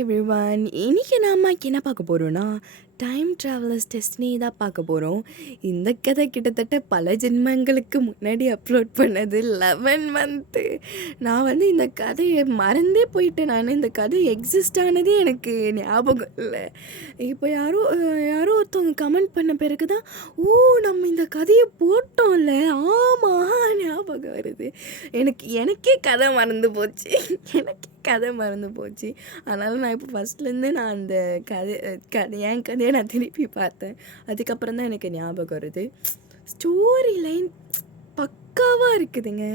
Everyone. இன்னைக்கு நாம என்ன பார்க்க போறோம்னா, டைம் டிராவலர்ஸ் டெஸ்டினி தான் பார்க்க போறோம். இந்த கதை கிட்டத்தட்ட பல ஜென்மங்களுக்கு முன்னாடி அப்லோட் பண்ணது 11 மந்த்து. நான் இந்த கதையை மறந்தே போயிட்டேன். இந்த கதை எக்ஸிஸ்ட் ஆனதே எனக்கு ஞாபகம் இல்லை. இப்போ யாரோ ஒருத்தவங்க கமெண்ட் பண்ண பிறகு தான், ஓ நம்ம இந்த கதையை போட்டோம்ல, ஆமாம் ஞாபகம் வருது. எனக்கே கதை மறந்து போச்சு. அதனால் நான் இப்போ ஃபஸ்ட்லேருந்து நான் அந்த என் கதையை நான் திருப்பி பார்த்தேன். அதுக்கப்புறம் தான் எனக்கு ஞாபகம் வருது. ஸ்டோரி லைன் பக்காவாக இருக்குதுங்க.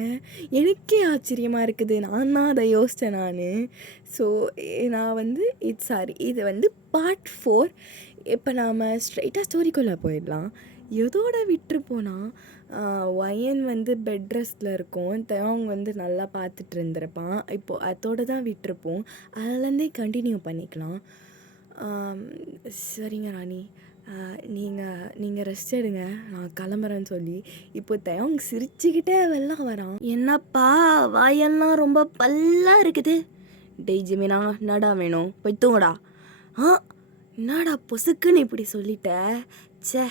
எனக்கே ஆச்சரியமாக இருக்குது. நான் தான் அதை யோசித்தேன். ஸோ நான் இது பார்ட் 4. இப்போ நாம் ஸ்ட்ரைட்டாக ஸ்டோரிக்குள்ளே போயிடலாம். எதோட விட்டுருப்போனால், ஒயன் பெட் ரெஸ்ட்டில் இருக்கும். அவங்க நல்லா பார்த்துட்டு இருந்திருப்பான். இப்போது அதோடு தான் விட்டுருப்போம். அதுலேருந்தே கண்டினியூ பண்ணிக்கலாம். சரிங்க ராணி, நீங்கள் ரெஸ்ட் எடுங்க, நான் கிளம்புறேன்னு சொல்லி இப்போ அவங்க சிரிச்சுக்கிட்டே வெளில வரான். என்னப்பா வாயெல்லாம் ரொம்ப பல்லாக இருக்குது. டேய் ஜிமினா, என்னடா வேணும்? போய் தூங்கடா. என்னடா பொசுக்குன்னு இப்படி சொல்லிட்ட? சே,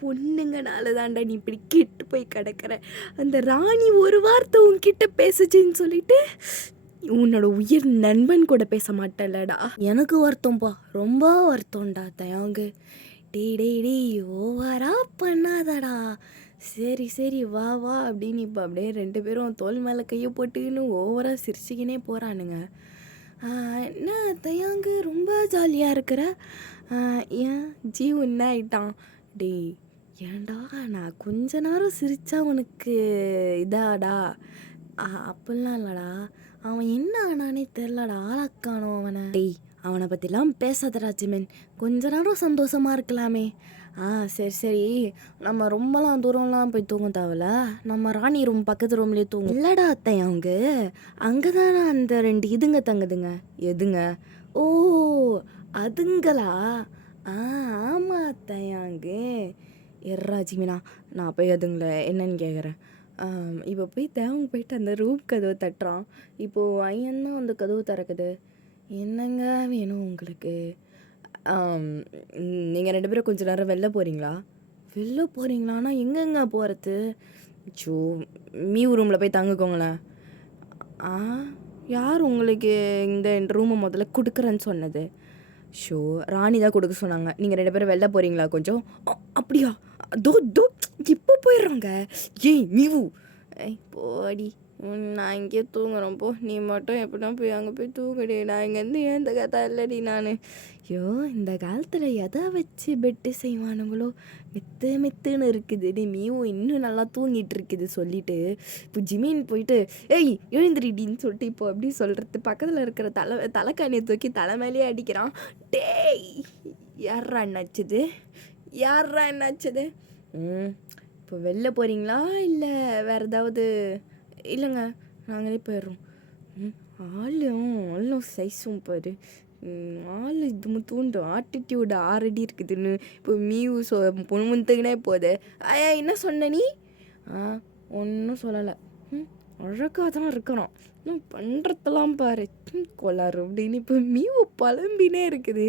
பொண்ணுங்கனால தாண்டா நீ இப்படி கெட்டு போய் கிடக்கிற. அந்த ராணி ஒரு வார்த்தை உன்கிட்ட பேசுச்சின்னு சொல்லிட்டு உன்னோட உயிர் நண்பன் கூட பேச மாட்டேலடா. எனக்கு வருத்தம்ப்பா, ரொம்ப வருத்தம்டா தயாங்கு. டேய் ஓவரா பண்ணாதடா. சரி வா அப்படின்னு இப்போ அப்படியே 2 பேரும் தோல் மேலே கையை போட்டுக்கின்னு ஓவராக சிரிச்சுக்கினே போகிறானுங்க. என்ன தயாங்கு ரொம்ப ஜாலியாக இருக்கிற? ஏன் ஜீவ் என்ன ஆயிட்டான்? டேய் ஏன்டா, நான் கொஞ்ச நேரம் சிரிச்சா உனக்கு இதாடா? அப்படிலாம் இல்லைடா, அவன் என்ன ஆனானே தெரிலடா, ஆளக்கானோ அவனை. டேய் அவனை பற்றிலாம் பேசாதடா ஜிமின், கொஞ்ச நேரம் சந்தோஷமாக இருக்கலாமே. சரி, நம்ம ரொம்பலாம் தூரம்லாம் போய் தூங்க தேவையில்ல, நம்ம ராணி ரூம் பக்கத்து ரூம்லேயே தூங்கும். இல்லைடா அத்தை, அவங்க அங்கே தானே அந்த 2 இதுங்க தங்குதுங்க. எதுங்க? ஓ அதுங்களா? ஆமாம் அத்தையாங்கு. ஜிமினா, நான் போய் அதுங்களை என்னன்னு கேட்குறேன். இப்போ போயிட்டு அந்த ரூம் கதவை தட்டுறான். இப்போது ஐயன் தான் அந்த கதவு திறக்குது. என்னங்க வேணும் உங்களுக்கு? நீங்கள் 2 பேரும் கொஞ்சம் நேரம் வெளில போகிறீங்களான்னா எங்கெங்க போகிறது? மீவு ரூமில் போய் தங்குக்கோங்களேன். யார் உங்களுக்கு இந்த ரூமை முதல்ல கொடுக்குறேன்னு சொன்னது? ராணி தான் கொடுக்க சொன்னாங்க. நீங்கள் 2 பேரும் வெளில போகிறீங்களா கொஞ்சம்? அப்படியா? தோ இப்போ போயிடுறாங்க. ஏய் மீவு, போடி, நான் இங்கே தூங்குறேன் போ. நீ மட்டும் எப்படின்னா போய் அங்கே போய் தூங்குடி. நான் இங்கேருந்து ஏந்த கதை இல்லடி நான். இந்த காலத்தில் எதை வச்சு பெட்டு செய்வானுங்களோ, மெத்துன்னு இருக்குது. நீ மீவு இன்னும் நல்லா தூங்கிட்டு இருக்குது சொல்லிட்டு இப்போ ஜிமின் போயிட்டு ஏய் எழுந்திரிடின்னு சொல்லிட்டு இப்போ அப்படி சொல்கிறது பக்கத்தில் இருக்கிற தலைக்காணியை தூக்கி தலை மேலேயே அடிக்கிறான். டேய் யாரா என்னாச்சுது? இப்போ வெளில போகிறீங்களா இல்லை வேறு ஏதாவது? இல்லைங்க, நாங்களே போயிடுறோம். ஆளும் சைஸும் பாரு, ஆள் இது தூண்டும் ஆட்டிடியூடு 6 அடி இருக்குதுன்னு இப்போ மீவு பொண்ணுமுத்துக்குனே போகுது. என்ன சொன்ன நீ? ஒன்றும் சொல்லலை. அழகாக தான் இருக்கிறான், இன்னும் பண்ணுறதெல்லாம் பாரு கொள்ளாரு அப்படின்னு இப்போ மீவு பழம்பினே இருக்குது.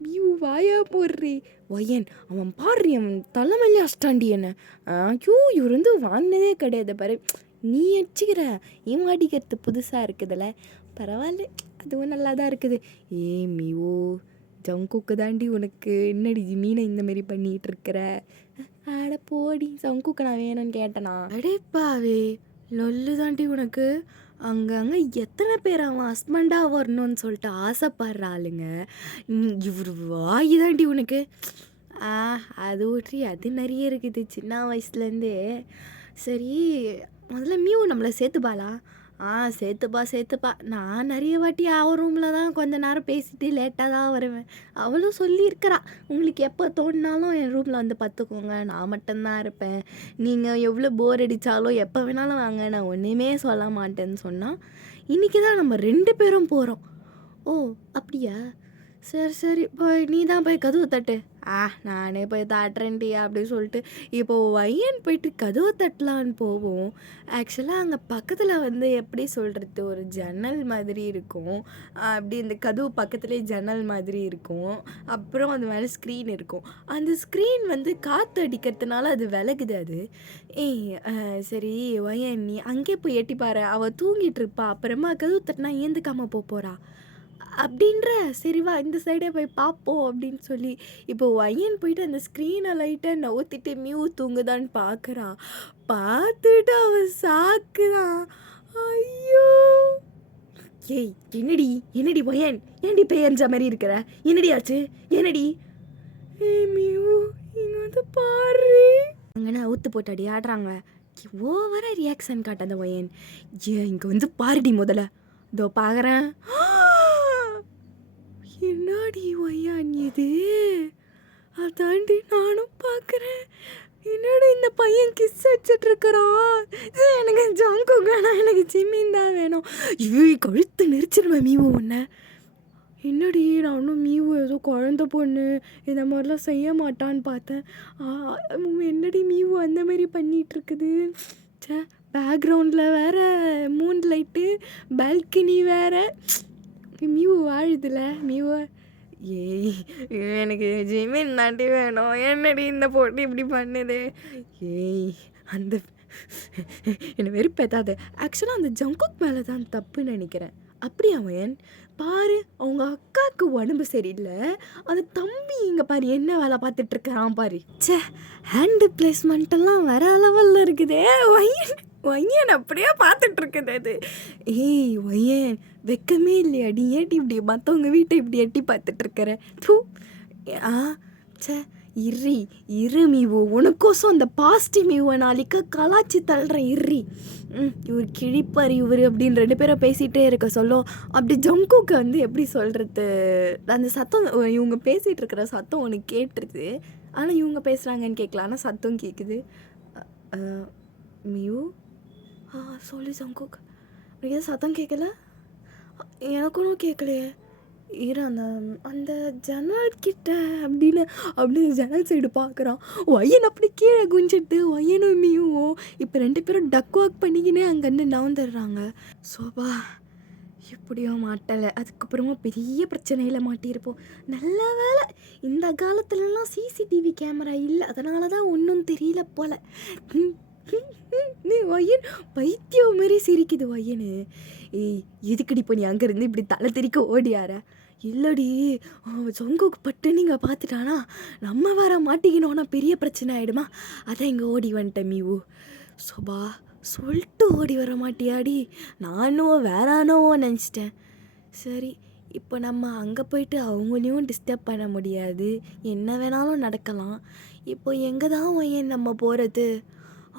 மீவு வாயா போடுறி ஒயன், அவன் பாடுறி, அவன் தலைமையிலே அஷ்டாண்டி என்ன. இவர் வாங்கினதே கிடையாது பாரு. நீ அடிச்சுக்கிற, இவன் அடிக்கிறது புதுசாக இருக்குதுல்ல, பரவாயில்ல, அதுவும் நல்லா தான் இருக்குது. மீவோ ஜங்குக்கு தாண்டி உனக்கு என்னடி மீனை இந்தமாரி பண்ணிகிட்டு இருக்கிற? ஆட போடி, ஜங்குக்கு நான் வேணும்னு கேட்டேனா? அடேப்பாவே லொல்லு தாண்டி உனக்கு. அங்கங்கே எத்தனை பேர் அவன் ஹஸ்பண்டாக வரணும்னு சொல்லிட்டு ஆசைப்படுற ஆளுங்க. இவர் வாய் தாண்டி உனக்கு. அது ஒற்றி அது நிறைய இருக்குது சின்ன வயசுலேருந்தே. சரி, முதல்ல மீவு நம்மளை சேர்த்துப்பாளா? சேர்த்துப்பா. நான் நிறைய வாட்டி அவன் ரூமில் தான் கொஞ்ச நேரம் பேசிட்டு லேட்டாக தான் வருவேன். அவளும் சொல்லியிருக்கிறா, உங்களுக்கு எப்போ தோணினாலும் என் ரூமில் பார்த்துக்கோங்க, நான் மட்டும்தான் இருப்பேன், நீங்கள் எவ்வளோ போர் அடித்தாலும் எப்போ வேணாலும் வாங்க, நான் ஒன்றுமே சொல்ல மாட்டேன்னு சொன்னால் இன்றைக்கி தான் நம்ம 2 பேரும் போகிறோம். ஓ அப்படியா? சரி போய் நீ தான் போய் கதவு தட்டு. நானே போய் தட்டுறேன்டி அப்படின்னு சொல்லிட்டு இப்போது வையன் போயிட்டு கதவை தட்டலான்னு போவோம். ஆக்சுவலாக அங்கே பக்கத்தில் வந்து எப்படி சொல்கிறது, ஒரு ஜன்னல் மாதிரி இருக்கும். அப்படி இந்த கதவு பக்கத்துலேயே ஜன்னல் மாதிரி இருக்கும். அப்புறம் அது மேலே ஸ்க்ரீன் இருக்கும். அந்த ஸ்க்ரீன் வந்து காற்று அடிக்கிறதுனால அது விலகுது. அது சரி வையன் நீ அங்கே போய் எட்டி பாரு, அவள் தூங்கிட்டு இருப்பா, அப்புறமா கதவு தட்டினா ஏந்துக்காமல் போகிறா அப்படின்ற. சரி வா இந்த சைடே போய் பார்ப்போம் அப்படின்னு சொல்லி இப்போ வையன் போயிட்டு அந்த ஸ்க்ரீனை லைட்டை நவுத்திட்டு மியூ தூங்குதான்னு பார்க்குறான். பார்த்துட்டு அவன் சாக்குறான். ஐயோ ஏய் என்னடி வையன், ஏன்டி பெயர்ஞ்ச மாதிரி இருக்கிற, என்னடி ஆச்சு, என்னடி? மியூ இங்க வந்து பாரு, அங்கே அவுத்து போட்டு அடி ஆடுறாங்க. ஓவரா ரியாக்ஷன் காட்டாத வையன். இங்கே வந்து பாருடி முதல்ல, இதோ பார்க்குறேன். என்னடி வையான் இது, அதாண்டி நானும் பார்க்குறேன். என்னடி இந்த பையன் கிஸ் வச்சுட்டு இருக்கிறான். எனக்கு ஜாங்கோக் வேணாம், எனக்கு ஜிம்மின் தான் வேணும். கழுத்து நெரிச்சிருவேன் மீவு உன்னை. என்னடி நான் இன்னும் மீவு ஏதோ குழந்த பொண்ணு இந்த மாதிரிலாம் செய்ய மாட்டான்னு பார்த்தேன். என்னடி மீவு அந்த மாதிரி பண்ணிகிட்ருக்குது. பேக்ரவுண்டில் வேற மூன் லைட்டு, பால்கனி வேற. மியூ வாழுதுல மியூவை. எனக்கு ஜிமின் தாண்டி வேணும். என்னடி இந்த போட்டு இப்படி பண்ணுது. அந்த என்னை வெறுப்பேத்தாது. ஆக்சுவலாக அந்த ஜங்குக் மேலே தான் தப்புன்னு நினைக்கிறேன். அப்படி அவன் பாரு, அவங்க அக்காவுக்கு உடம்பு சரியில்லை, அந்த தம்பி இங்கே பாரு என்ன வேலை பார்த்துட்ருக்கான் பாரு. ஹேண்டு பிளேஸ்மெண்ட்டெல்லாம் வேற லெவலில் இருக்குதே. வையன் அப்படியே பார்த்துட்டு இருக்குது அது. வையன் வெக்கமே இல்லையாடி, ஏட்டி இப்படி மற்றவங்க வீட்டை இப்படி எட்டி பார்த்துட்ருக்கிற? இரு மீவு, உனக்கோசம் அந்த பாசிட்டிவ் மீவை நாளைக்கு கலாச்சி தள்ளுறேன். இவர் கிழிப்பார் இவர் அப்படின்னு 2 பேரை பேசிகிட்டே இருக்க சொல்லும். அப்படி ஜங்குக்கு வந்து எப்படி சொல்கிறது, அந்த சத்தம் இவங்க பேசிகிட்டு இருக்கிற சத்தம் உனக்கு கேட்டுருது, ஆனால் இவங்க பேசுகிறாங்கன்னு கேட்கல, ஆனால் சத்தம் கேட்குது. மியூ சொல்லு ஜங்குக், உனக்கு எதுவும் சத்தம் கேட்கல? எனக்கு ஒன்றும் கேட்கலையே. அந்த அந்த ஜன்னல் கிட்ட அப்படின்னு ஜன்னல் சைடு பார்க்குறான். வையன் அப்படி கீழே குஞ்சிட்டு வையனும் மியூவும் இப்போ 2 பேரும் டக் வாக் பண்ணிக்கினே அங்கேருந்து நவுந்துடுறாங்க. சோபா எப்படியோ மாட்டலை. அதுக்கப்புறமா பெரிய பிரச்சனையில் மாட்டியிருப்போம். நல்ல வேலை இந்த காலத்துலலாம் சிசிடிவி கேமரா இல்லை, அதனால தான் ஒன்றும் தெரியல போல். வையன் பைத்தியம் மாரி சிரிக்குது வையனு. எதுக்கடி பண்ணி அங்கேருந்து இப்படி தலை தெறிக்க ஓடியார? இல்லடி சொங்குக்கு பட்டு நீங்கள் பார்த்துட்டானா நம்ம வேற மாட்டிக்கணும்னா பெரிய பிரச்சனை ஆகிடுமா, அதான் இங்கே ஓடி வந்துட்டேன் மீவு. சோபா சொல்லிட்டு ஓடி வர மாட்டியாடி, நானும் வேறானோ நினச்சிட்டேன். சரி இப்போ நம்ம அங்கே போயிட்டு அவங்களையும் டிஸ்டர்ப் பண்ண முடியாது, என்ன வேணாலும் நடக்கலாம். இப்போ எங்கே தான் வையன் நம்ம போகிறது?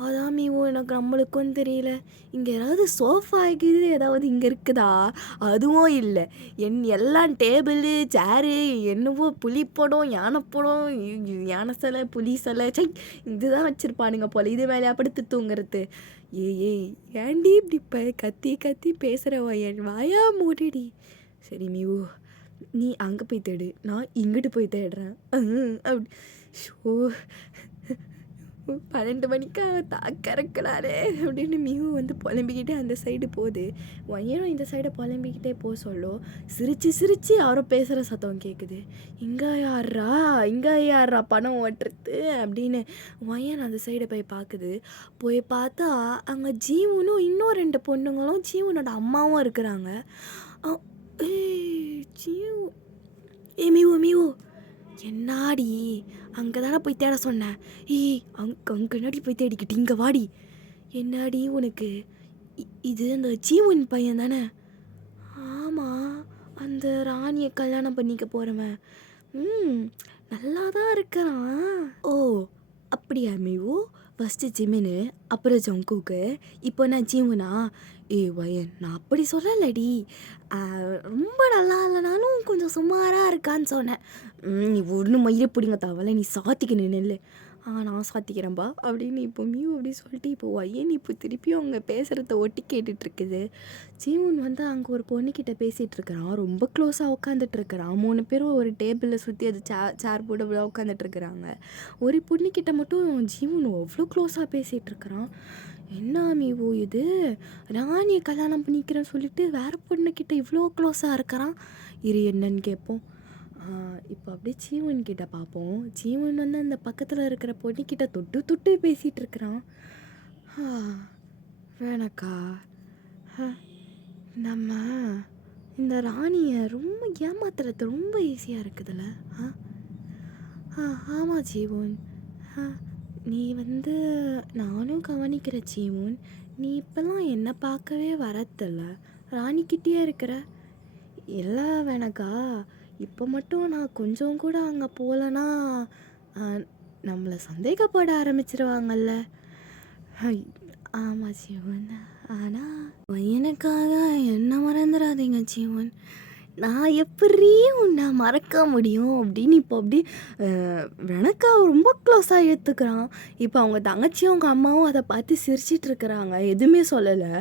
அதான் மீவோ எனக்கு நம்மளுக்கும் தெரியல. இங்கே ஏதாவது சோஃபா இருக்குது ஏதாவது இங்கே இருக்குதா? அதுவும் இல்லை. எல்லாம் டேபிளு சேரு என்னவோ புலிப்படம் யானைப்படம் யானை சிலை புலி சிலை இதுதான் வச்சுருப்பானுங்க போல். இது வேலையா படுத்து தூங்குறது. ஏண்டி இப்படி கத்தி கத்தி பேசுகிற வையன், வாயா மூடிடி. சரி மீவு நீ அங்கே போய் தேடு, நான் இங்கிட்டு போய் தேடுறேன். அப்படி ஷோ 12 மணிக்கு தாக்கறக்கிறாரே அப்படின்னு மியூ வந்து புலம்பிக்கிட்டே அந்த சைடு போகுது. வையனும் இந்த சைடை புலம்பிக்கிட்டே போக சொல்லும். சிரித்து யாரோ பேசுகிற சத்தம் கேட்குது. இங்கே யாரா பணம் ஓட்டுறது அப்படின்னு வையன் அந்த சைடை போய் பார்க்குது. போய் பார்த்தா அங்கே ஜீவனும் இன்னும் 2 பொண்ணுங்களும் ஜீவனோட அம்மாவும் இருக்கிறாங்க. ஜீவ் மியூ என்னாடி அங்கே தானே போய் தேட சொன்னேன். அங்கே என்னடி போய் தேடிக்கிட்டு இங்கே வாடி. என்னாடி உனக்கு இது அந்த ஜீவன் பையன் தானே? ஆமாம், அந்த ராணியை கல்யாணம் பண்ணிக்க போகிறவன். நல்லா தான் இருக்கிறான். ஓ அப்படியா மீவு? ஃபஸ்ட்டு ஜிமினு, அப்புறம் ஜங்குக்கு, இப்போ நான் ஜீவனா? வயன் நான் அப்படி சொல்லலடி, ரொம்ப நல்லா இல்லைனாலும் கொஞ்சம் சுமாராக இருக்கான்னு சொன்னேன். நீ ஒன்று மயிரை பிடிங்க தவலை, நீ சாத்திக்க நின்று. நான் சாத்திக்கிறேன்பா அப்படின்னு இப்போ மியூ அப்படி சொல்லிட்டு இப்போ ஒய்யன் இப்போ திருப்பியும் அவங்க பேசுகிறத ஒட்டி கேட்டுட்ருக்குது. ஜீவன் வந்து அங்கே ஒரு பொண்ணுக்கிட்ட பேசிகிட்டு இருக்கிறான். ரொம்ப க்ளோஸாக உட்காந்துட்டு இருக்கிறான். 3 பேரும் ஒரு டேபிளில் சுற்றி அது சேர் போட்டு உட்காந்துட்டு இருக்கிறாங்க. ஒரு பொண்ணுக்கிட்ட மட்டும் ஜீவன் அவ்வளோ க்ளோஸாக பேசிகிட்டு இருக்கிறான். என்ன மியூ இது, ராணியை கல்யாணம் பண்ணிக்கிறேன்னு சொல்லிட்டு வேற பொண்ணுக்கிட்ட இவ்வளோ க்ளோஸாக இருக்கிறான். இரு என்னன்னு கேட்போம். இப்போ அப்படியே ஜீவன் கிட்ட பார்ப்போம். ஜீவன் வந்து அந்த பக்கத்தில் இருக்கிற பொண்ணுக்கிட்ட தொட்டு தொட்டு பேசிகிட்டு இருக்கிறான். வேணக்கா, நம்ம இந்த ராணியை ரொம்ப ஏமாத்துறது ரொம்ப ஈஸியாக இருக்குதுல்ல. ஆமாம் ஜீவன், நீ வந்து நானும் கவனிக்கிற ஜீவன், நீ இப்போல்லாம் என்னை பார்க்கவே வரதில்ல, ராணிக்கிட்டே இருக்கிற. இல்லை வேணக்கா, இப்போ மட்டும் நான் கொஞ்சம் கூட அங்கே போகலன்னா நம்மளை சந்தேகப்பட ஆரம்பிச்சிருவாங்கல்ல. ஆமாம் ஜீவன், ஆனால் எனக்காக என்ன மறந்துடாதீங்க ஜீவன். நான் எப்படி உன்னை மறக்க முடியும் அப்படின்னு இப்போ அப்படி வெனக்கா ரொம்ப க்ளோஸாக ஏற்றுக்கிறான். இப்போ அவங்க தங்கச்சியும் அவங்க அம்மாவும் அதை பார்த்து சிரிச்சிட்டு இருக்கிறாங்க, எதுவுமே சொல்லலை.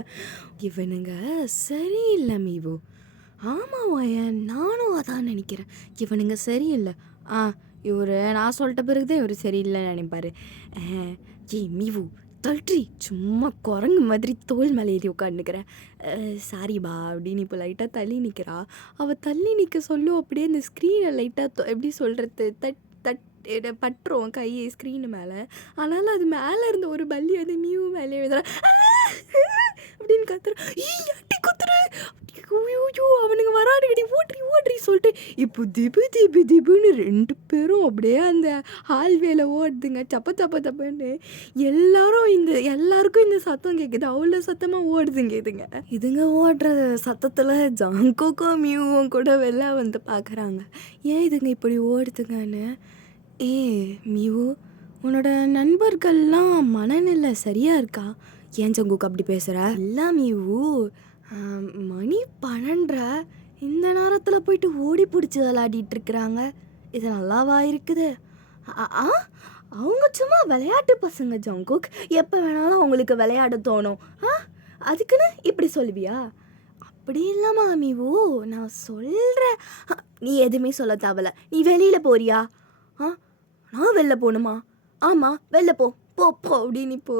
இவனுங்க சரியில்லை மீவு. ஆமாம் வயன், நானும் அதான் நினைக்கிறேன். இவனுங்க சரியில்லை. இவர் நான் சொல்லிட்ட பிறகு தான் இவர் சரியில்லைன்னு நினைப்பாரு. மீவு தள்ளுறி, சும்மா குரங்கு மாதிரி தோல் மேலே ஏறி உட்காந்துக்கிறேன். சாரிபா அப்படின்னு இப்போ லைட்டாக தள்ளி நிற்கிறா. அவள் தள்ளி நிற்க சொல்லும் அப்படியே அந்த ஸ்க்ரீனை லைட்டாக எப்படி சொல்கிறது பட்டுரும் கை ஸ்க்ரீனு மேலே. அதனால் அது மேலே இருந்த ஒரு பல்லி வந்து மியூ மேலே எழுதுறா அப்படின்னு கத்துறா. ஏட்டி குத்துற, ஐயோ அவனுங்க வராடுகடி, ஓட்ரி ஓட்ரி சொல்லிட்டு இப்போ திபு திபு திபுன்னு 2 பேரும் அப்படியே அந்த ஹால்வேல ஓடுதுங்க. தப்புன்னு எல்லாருக்கும் இந்த சத்தம் கேட்குது. அவ்வளோ சத்தமாக ஓடுதுங்க இதுங்க ஓடுற சத்தத்தில் ஜாங்கோக்கும் மியூவும் கூட வெளில வந்து பார்க்குறாங்க. ஏன் இதுங்க இப்படி ஓடுதுங்கன்னு. மியூ, உன்னோட நண்பர்கள்லாம் மனநிலை சரியாக இருக்கா? ஏன் ஜங்குக்கு அப்படி பேசுகிற? இல்லை மியூ, மணி 12, இந்த நேரத்தில் போயிட்டு ஓடி பிடிச்சி விளையாடிட்டு இருக்கிறாங்க. இது நல்லாவா இருக்குது? அவங்க சும்மா விளையாட்டு பசங்க ஜங்குக், எப்போ வேணாலும் அவங்களுக்கு விளையாட தோணும். அதுக்குன்னு இப்படி சொல்லுவியா? அப்படி இல்லாமா மீவோ, நான் சொல்கிறேன். நீ எதுவுமே சொல்ல தேவையில்ல. நீ வெளியில் போறியா? நான் வெளில போகணுமா? ஆமாம், வெளில போ போ போ அப்படின்னு இப்போ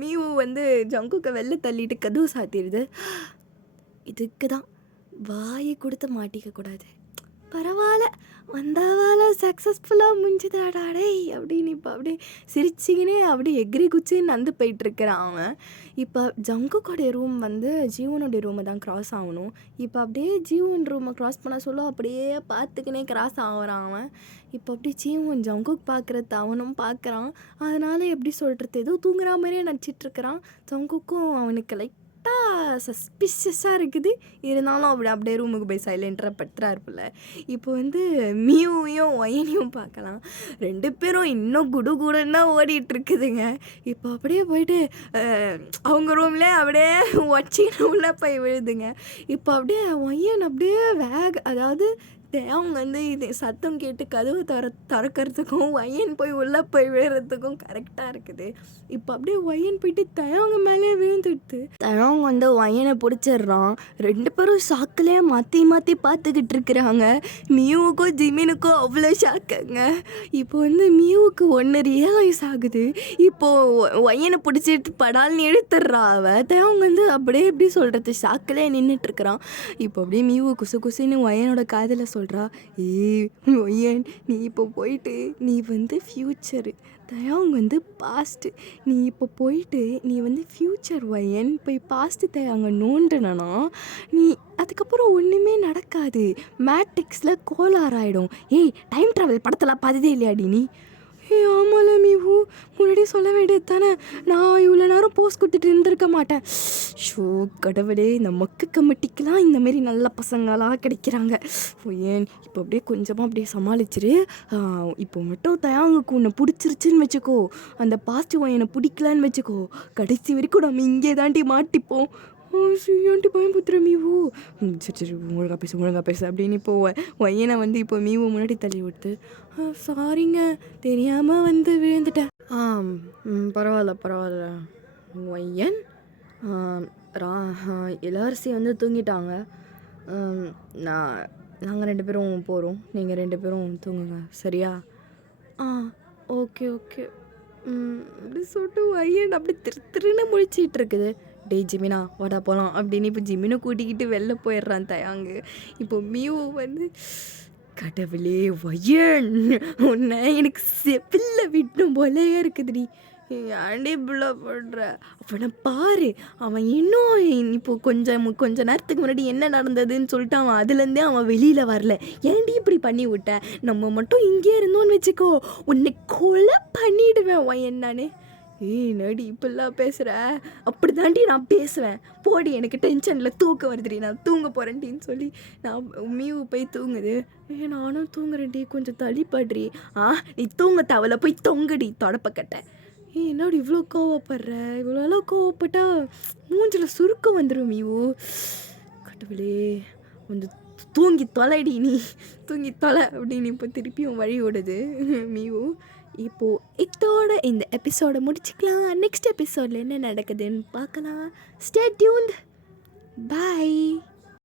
மீவு வந்து ஜங்குக்கை வெளில தள்ளிட்டு கதவு சாத்திடுது. இதுக்கு தான் வாயை கொடுத்து மாட்டிக்கக்கூடாது. பரவாயில்ல, வந்தாவால சக்ஸஸ்ஃபுல்லாக முடிஞ்சுதாடாடே அப்படின்னு இப்போ அப்படியே சிரிச்சிக்கினே அப்படியே எக்ரி குச்சின்னு நந்து போயிட்டுருக்கிறான் அவன். இப்போ ஜங்குக்கோடைய ரூம் வந்து ஜீவனுடைய ரூமை தான் க்ராஸ் ஆகணும். இப்போ அப்படியே ஜீவன் ரூமை க்ராஸ் பண்ண சொல்ல அப்படியே பார்த்துக்கினே க்ராஸ் ஆகிறான் அவன். இப்போ அப்படியே ஜீவன் ஜங்குக் பார்க்குறது அவனும் பார்க்குறான். அதனால் எப்படி சொல்கிறது, ஏதோ தூங்குற மாதிரியே நடிச்சிட்ருக்கிறான். ஜங்குக்கும் அவனுக்கு லைக் சஸ்பிஷியஸாக இருக்குது. இருந்தாலும் அப்படியே ரூமுக்கு போய் சைலண்டாக படுத்துறாருப்புல. இப்போ வந்து மியூவையும் ஒயனையும் பார்க்கலாம். 2 பேரும் இன்னும் குடுன்னு தான் ஓடிட்டுருக்குதுங்க. இப்போ அப்படியே போயிட்டு அவங்க ரூம்லேயே அப்படியே ஒச்சின்னு உள்ளே போய் விழுதுங்க. இப்போ அப்படியே ஒயன் அப்படியே அதாவது அவங்க வந்து இது சத்தம் கேட்டு கதவு திறக்கிறதுக்கும் ஒயன் போய் உள்ளே போய் விழுறதுக்கும் கரெக்டாக இருக்குது. இப்போ அப்படியே ஒயன் போயிட்டு தயவங்க மேலே விழுந்துடுது. தயவங்க வந்து ஒயனை பிடிச்சிடுறான். 2 பேரும் ஷாக்கிலே மாற்றி மாற்றி பார்த்துக்கிட்டு இருக்கிறாங்க. மியூவுக்கும் ஜிமினுக்கும் அவ்வளோ ஷாக்குங்க. இப்போ வந்து மியூவுக்கு ஒன்று ரியலைஸ் ஆகுது. இப்போது ஒயனை பிடிச்சிட்டு படால்னு இழுத்துடுறா அவ. தயவங்க வந்து அப்படியே எப்படி சொல்கிறது ஷாக்கிலே நின்றுட்டுருக்குறான். இப்போ அப்படியே மியூவை குசு குசுன்னு ஒயனோட காதில் சொல்கிறா, ஒயன் நீ இப்போ போயிட்டு நீ வந்து ஃப்யூச்சரு, தயாங் வந்து பாஸ்ட்டு. நீ இப்போ போயிட்டு நீ வந்து ஃப்யூச்சர் ஒயன் போய் பாஸ்ட்டு தயாங்க நோண்டுனா நீ அதுக்கப்புறம் ஒன்றுமே நடக்காது. மேட்ரிக்ஸில் கோளாறாயிடும். டைம் ட்ராவல் படத்தில் பார்த்ததே இல்லையாடி நீ? ஆமாம்ல மீவு, முன்னாடி சொல்ல வேண்டியது தானே. நான் இவ்வளோ நேரம் போஸ்ட் கொடுத்துட்டு இருந்திருக்க மாட்டேன். ஷோ கடவுளே, இந்த மொக்கு கமிட்டிக்கெலாம் இந்தமாரி நல்ல பசங்களாக கிடைக்கிறாங்க. ஏன் இப்போ அப்படியே கொஞ்சமாக அப்படியே சமாளிச்சிரு. இப்போ மட்டும் தயாங்குக்கு உன்னை பிடிச்சிருச்சுன்னு வச்சுக்கோ, அந்த பாசிட்டிவ் என்னை பிடிக்கலான்னு வச்சுக்கோ, கடைசி வரைக்கும் நம்ம இங்கே தாண்டி மாட்டிப்போம். ஏன்ட்டு பயம்புத்துற மீவு. சரி சரி ஒழுங்கா பேசு அப்படின்னு இப்போ ஒய்யனை வந்து இப்போ மீவு முன்னாடி தள்ளி விட்டு, சாரிங்க தெரியாமல் வந்து விழுந்துட்டேன். பரவாயில்ல ஒய்யன் ரா இளவரசி வந்து தூங்கிட்டாங்க. நாங்கள் 2 பேரும் போகிறோம், நீங்கள் 2 பேரும் தூங்குங்க சரியா? ஓகே அப்படி சொல்லிட்டு ஐயன் அப்படி திருன்னு முழிச்சிட்டு இருக்குது. டேய் ஜிமினா வாடா போகலாம் அப்படின்னு இப்போ ஜிமினை கூட்டிக்கிட்டு வெளில போயிடுறான் தயாங்கு. இப்போ மீவு வந்து கடவுளே ஒய்யன் உன்னை எனக்கு செப்பில்ல விட்டும் போலேயே இருக்குதுடி, ஏன்டி இப்படில போடுற, அவனை பாரு, அவன் இன்னும் இப்போ கொஞ்ச நேரத்துக்கு முன்னாடி என்ன நடந்ததுன்னு சொல்லிட்டு அவன் அதுலேருந்தே அவன் வெளியில் வரல. ஏன்டி இப்படி பண்ணி விட்ட? நம்ம மட்டும் இங்கே இருந்தோன்னு வச்சுக்கோ, உன்னை கொலை பண்ணிடுவேன் ஒய்யன் நான். நடி இப்படிலாம் பேசுகிற, அப்படி தாண்டி நான் பேசுவேன், போடி எனக்கு டென்ஷனில் தூக்கம் வருதுடி, நான் தூங்க போகிறேன்டின்னு சொல்லி நான் மீவு போய் தூங்குது. நானும் தூங்குறேன்டி, கொஞ்சம் தள்ளிப்படுறி. நீ தூங்க தேவல, போய் தொங்குடி தொடப்பக்கட்டை. என்னடி இவ்வளோ கோவப்படுற? இவ்வளோ கோவப்பட்டா மூஞ்சில் சுருக்கம் வந்துடும் மீவு. கடவுளே வந்து தூங்கி தொலைடி, நீ தூங்கி தொலை அப்படின்னு இப்போ திருப்பியும் வழி ஓடுது மீவு. இப்போது இதோட இந்த எபிசோடை முடிச்சுக்கலாம். நெக்ஸ்ட் எபிசோடில் என்ன நடக்குதுன்னு பார்க்கலாம். Stay tuned. பாய்.